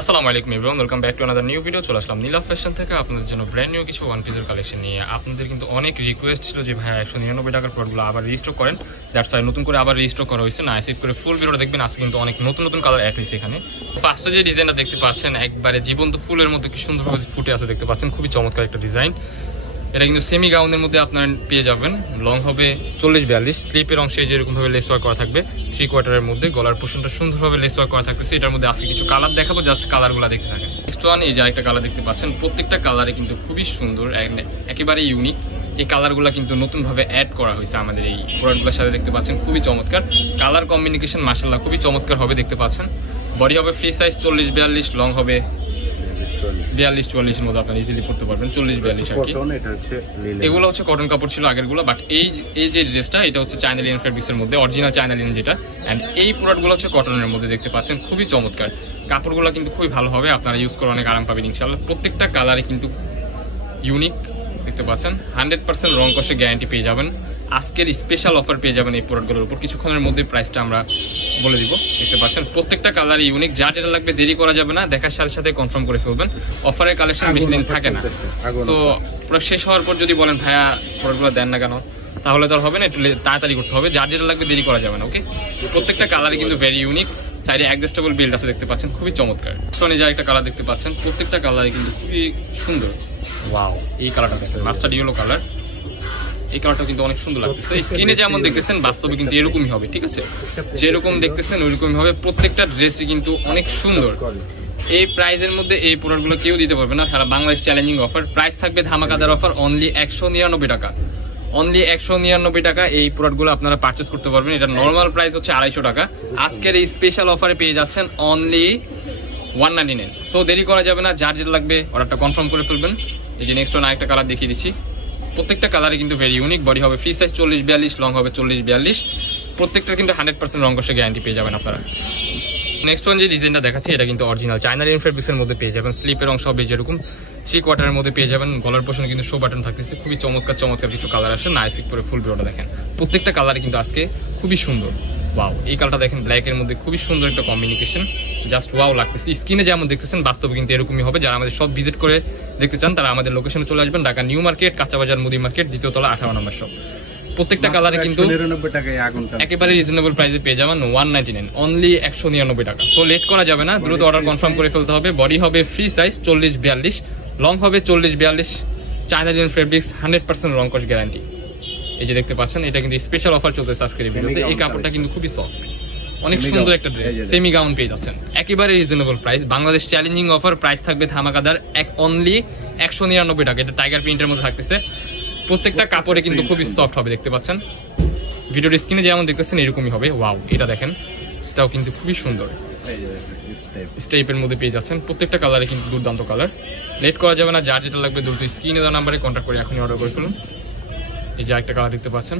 আসসালামু আলাইকুম everyone, welcome back to another new video. চলে আসলাম নীলা ফ্যাশন থেকে আপনাদের জন্য ব্র্যান্ড নিউ কিছু ওয়ান পিসের কালেকশন নিয়ে। আপনাদের কিন্তু অনেক রিকোয়েস্ট ছিল যে ভাই 199 টাকার প্রোডাক্টগুলো আবার রিস্টক করেন, দ্যাটস ওয়াই নতুন করে আবার রিস্টক করা হয়েছে। না সেভ করে ফুল ভিডিওটা দেখবেন, আজকে কিন্তু অনেক নতুন নতুন কালার অ্যাড হয়েছে এখানে। ফার্স্টে যে ডিজাইনটা দেখতে পাচ্ছেন একবারে জীবন্ত ফুলের মধ্যে কি সুন্দরভাবে ফুটে আছে দেখতে পাচ্ছেন, খুবই চমৎকার একটা ডিজাইন। এটা কিন্তু সেমি গাউনের মধ্যে আপনারা পেয়ে যাবেন। লং হবে 40-42, স্লিপের অংশে যেরকম ভাবে লেস ওয়ার্ক করা থাকবে, 3 কোয়ার্টারের মধ্যে গলার পোর্শনটা সুন্দরভাবে লেস ওয়ার্ক করা থাকতেছে। এটার মধ্যে আজকে কিছু কালার দেখাবো, জাস্ট কালারগুলো দেখতে থাকেন। নেক্সট ওয়ান, এই যে একটা কালার দেখতে পাচ্ছেন, প্রত্যেকটা কালারে কিন্তু খুবই সুন্দর, একেবারে ইউনিক। এই কালারগুলো কিন্তু নতুন ভাবে অ্যাড করা হয়েছে আমাদের এই প্রোডাক্টগুলোর সাথে, দেখতে পাচ্ছেন খুবই চমৎকার কালার কম্বিনেশন, মাশাআল্লাহ খুবই চমৎকার হবে দেখতে পাচ্ছেন। বডি হবে ফ্রি সাইজ 40-42, লং হবে 42-44 এর মধ্যে আপনারা ইজিলি পড়তে পারবেন, 40-42 আর কি। এগুলো হচ্ছে কটন কাপড় ছিল আগের গুলো, বাট এই যে ড্রেসটা এটা হচ্ছে চায়না লিনেন ফেব্রিক্সের মধ্যে, অরিজিনাল চায়না লিনেন যেটা। এন্ড এই প্রোডাক্টগুলো হচ্ছে কটনের মধ্যে দেখতে পাচ্ছেন, খুবই চমৎকার। কাপড়গুলো কিন্তু খুবই ভালো হবে, আপনারা ইউজ করে অনেক আরাম পাবেন ইনশাআল্লাহ। প্রত্যেকটা কালারে কিন্তু ইউনিক দেখতে পাচ্ছেন, 100% রং কষে গ্যারান্টি পেয়ে যাবেন। আজকের স্পেশাল অফার পেয়ে যাবেন এই প্রোডাক্টগুলোর উপর। কিছুক্ষণের মধ্যে প্রাইসটা আমরা বলে দিব, দেখতে পাচ্ছেন প্রত্যেকটা কালার ইউনিক। যা যেটা লাগবে দেরি করা যাবে না, দেখার সাথে সাথে কনফার্ম করে ফেলবেন। অফারের কালেকশন বেশি দিন থাকে না, সো পুরো শেষ হওয়ার পর যদি বলেন ভাইয়া প্রোডাক্টগুলো দেন না কেন, তাহলে তো আর হবে না, একটু তাড়াতাড়ি করতে হবে। যার যেটা লাগবে দেরি করা যাবে না, ওকে। প্রত্যেকটা কালারই কিন্তু ভেরি ইউনিক, সাইডে অ্যাডজাস্টেবল বিল্ড আছে দেখতে পাচ্ছেন, খুবই চমৎকার। সোনে যা একটা কালার দেখতে পাচ্ছেন, প্রত্যেকটা কালারই কিন্তু খুবই সুন্দর। ওয়াও, এই কালারটা দেখেন, মাস্টার্ড ইয়েলো কালার। এই কালারটা কিন্তু অনেক সুন্দর লাগতেছে। স্ক্রিনে যেমন দেখতেছেন বাস্তবে কিন্তু এরকমই হবে, ঠিক আছে, যেরকম দেখতেছেন ওইরকমই হবে। প্রত্যেকটা ড্রেসই কিন্তু অনেক সুন্দর। এই প্রাইজের মধ্যে এই প্রোডাক্টগুলো কেউ দিতে পারবে না, সারা বাংলাদেশ চ্যালেঞ্জিং অফার। প্রাইস থাকবে ধামাকাদার অফার, অনলি 199 টাকা, অনলি 199 টাকা এই প্রোডাক্টগুলো আপনারা পারচেস করতে পারবেন। এটা নর্মাল প্রাইস হচ্ছে 250 টাকা, আজকের এই স্পেশাল অফারে পেয়ে যাচ্ছেন অনলি 199। সো দেরি করা যাবে না, যার যেটা লাগবে অর্ডারটা কনফার্ম করে ফেলবেন। এই যে নেক্সট ওয়ান আরেকটা কালার দেখিয়ে দিচ্ছি, প্রত্যেকটা কালারে কিন্তু ভেরি ইউনিক। বডি হবে ফ্রি সাইজ 40-42, লং হবে 40-42, প্রত্যেকটা কিন্তু 100% রং কষে গ্যারান্টি পেয়ে যাবেন আপনারা। নেক্সট ওয়ান যে ডিজাইনটা দেখাচ্ছি এটা কিন্তু অরিজিনাল চায়না লিনেন ফেব্রিক্সের মধ্যে পেয়ে যাবেন। স্লিপের অংশ হবে যেরকম 3 কোয়ার্টারের মধ্যে পেয়ে যাবেন। গলার পোর্শনে কিন্তু শো বাটন থাকতেছে, খুবই চমৎকার চমৎকার কিছু কালার আসে। নাইস করে ফুল ভিডিওটা দেখেন, প্রত্যেকটা কালারে কিন্তু আজকে খুবই সুন্দর। ওয়াও, এই কালারটা দেখেন, ব্ল্যাকের মধ্যে খুবই সুন্দর একটা কম্বিনেশন, জাস্ট ওয়াও লাগতেছে। স্ক্রিনে যেমন দেখতেছেন বাস্তবে কিন্তু এরকমই হবে। যারা আমাদের সব ভিজিট করে দেখতে চান তারা আমাদের লোকেশনে চলে আসবেন, ঢাকা নিউ মার্কেট, কাঁচাবাজার মুদি মার্কেট, দ্বিতীয় তলা, 18 নম্বর শপ। প্রত্যেকটা কালারে কিন্তু একেবারে রিজনেবল প্রাইসে পেয়ে যাবেন 199, অনলি 199 টাকা। সো লেট করা যাবে না, দ্রুত অর্ডার কনফার্ম করে ফেলতে হবে। বডি হবে ফ্রি সাইজ 40-42, লং হবে 40-42, চায়না লিনেন ফেব্রিক্স, 100% রং কস গ্যারান্টি। এই যে দেখতে পাচ্ছেন এটা কিন্তু স্পেশাল অফার চলতেছে আজকের ভিডিওতে। এই কাপড়টা কিন্তু খুবই সফট, অনেক সুন্দর একটা ড্রেস, সেমি গাউন পেয়ে যাচ্ছেন, একেবারে reasonable price. Bangladesh challenging offer, price থাকবে ধামাকাদার অনলি 199 টাকা। এটা টাইগার প্রিন্টের মধ্যে থাকতেছে, প্রত্যেকটা কাপড়ে কিন্তু খুবই সফট হবে দেখতে পাচ্ছেন। ভিডিওর স্ক্রিনে যেমন দেখতেছেন এরকমই হবে। ওয়াও, এটা দেখেন, এটাও কিন্তু খুবই সুন্দর স্টেপের মধ্যে পেয়ে যাচ্ছেন। প্রত্যেকটা কালারে কিন্তু দুর্দান্ত কালার। লেট করা যাবে না, যার যেটা লাগবে দ্রুত স্ক্রিনে দেওয়া নাম্বারে কন্ট্যাক্ট করে এখনই অর্ডার করে ফেলুন। এই যে একটা কালার দেখতে পাচ্ছেন,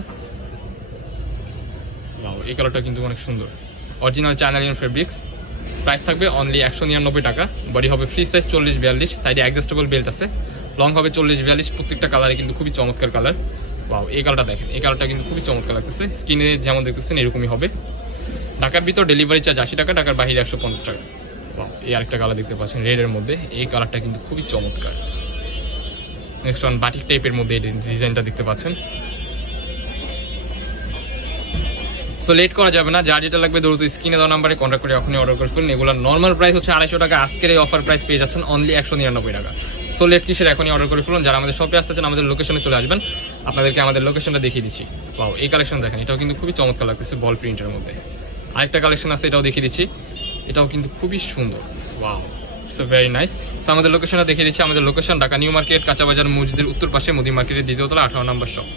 ওয়াও, এই কালারটা কিন্তু অনেক সুন্দর, original China linen fabrics. Price থাকবে অনলি 199 টাকা। বডি হবে ফ্রি সাইজ 40-42, সাইডে অ্যাডজাস্টেবল বেল্ট আছে, লং হবে 40-42, প্রত্যেকটা কালারে কিন্তু খুবই চমৎকার কালার। ওয়াও, এই কালারটা দেখেন, এই কালারটা কিন্তু খুবই চমৎকার লাগতেছে। স্ক্রিনে যেমন দেখতেছেন এরকমই হবে। ঢাকার ভিতর ডেলিভারি চার্জ 80 টাকা, ঢাকার বাইরে 150 টাকা। ওয়াও, এই আরেকটা কালার দেখতে পাচ্ছেন রেডের মধ্যে, এই কালারটা কিন্তু খুবই চমৎকার। নেক্সট ওয়ান বাটিক টাইপের মধ্যে এই ডিজাইনটা দেখতে পাচ্ছেন। সো লেট করা যাবে না, যার যেটা লাগবে দ্রুত স্ক্রিনে দেওয়া নাম্বারে কন্ট্যাক্ট করে এখনই অর্ডার করে ফেলুন। এগুলোর নর্মাল প্রাইস হচ্ছে 250 টাকা, আজকের এই অফার প্রাইস পেয়ে যাচ্ছেন অনলি 199 টাকা। সো লেট কিসের, এখনই অর্ডার করে ফেলুন। যারা আমাদের শপে আসতেছেন আমাদের লোকেশনে চলে আসবেন, আপনাদেরকে আমাদের লোকেশনটা দেখিয়ে দিচ্ছি। ওয়াও, এই কালেকশন দেখেন, এটাও কিন্তু খুবই চমৎকার লাগতেছে বল প্রিন্টের মধ্যে। আরেকটা কালেকশন আছে, এটাও দেখিয়ে দিচ্ছি, এটাও কিন্তু খুবই সুন্দর। Wow, so very nice. So আমাদের লোকেশনটা দেখিয়ে দিচ্ছি। আমাদের লোকেশন ঢাকা নিউ মার্কেট, কাঁচাবাজার মসজিদের উত্তর পাশে, মুদি মার্কেটের দ্বিতীয় তলা, 18 নম্বর শপ।